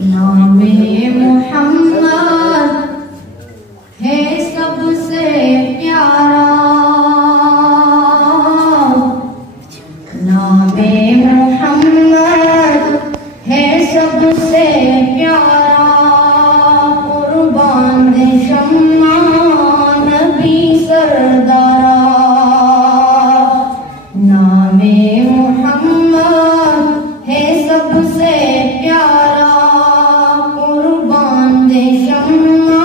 نام محمد ہے سب سے پیارا، نام محمد ہے سب سے پیارا، قربان دے شمع نبی سردارا، نام محمد ہے سب سے پیارا، قربان دے شمع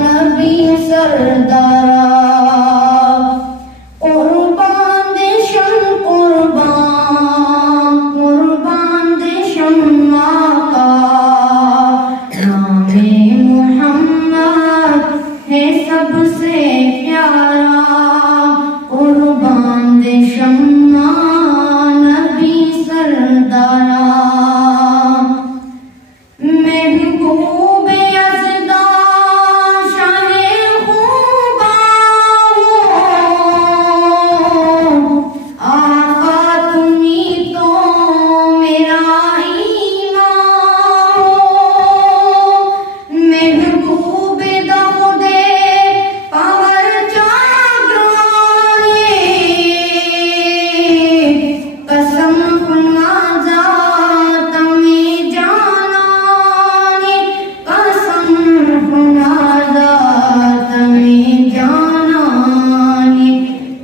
نبی سردارا، قربان دے شمع کا نام محمد ہے سب سے پیارا، قربان دے شمع نبی سردارا، محبوب یزداں شاہ خوباں آقا تمہیں تو میرا ایمان، محبوب داؤدے پاور جاگرانے قسم خنا ذات میں جانانے، قسم خنا ذات میں جانانے،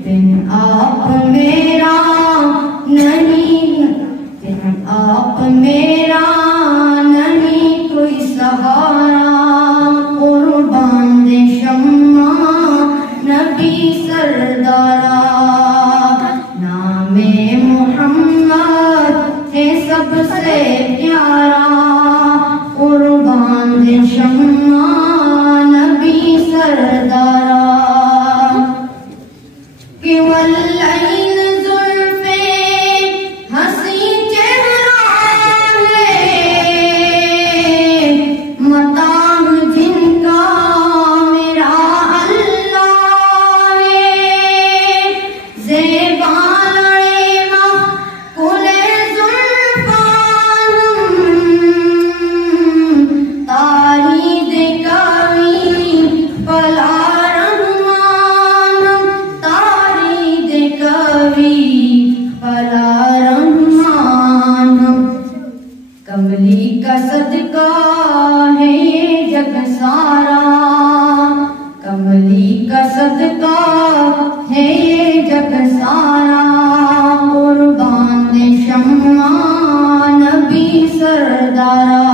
بن آپ میرا نہیں، بن آپ میرا نہیں کوئی سہارا، قربان دے شمع نبی سردارا، نام محمد ہے سب سے پیارا، قربان دے شمع نبی سردارا، کہ واللیل زلفیں ہنسی چہرہ ہے، مطاع جن کا میرا اللہ ہے، زیبا لڑے محفل زلفان، تارید کبھی بلا رحمان، تارید کبھی بلا رحمان، کملی کا صدقہ ہے یہ جگ سارا، کملی کا صدقہ ہے یہ جگ سارا، قربان دے شمع نبی سردارا،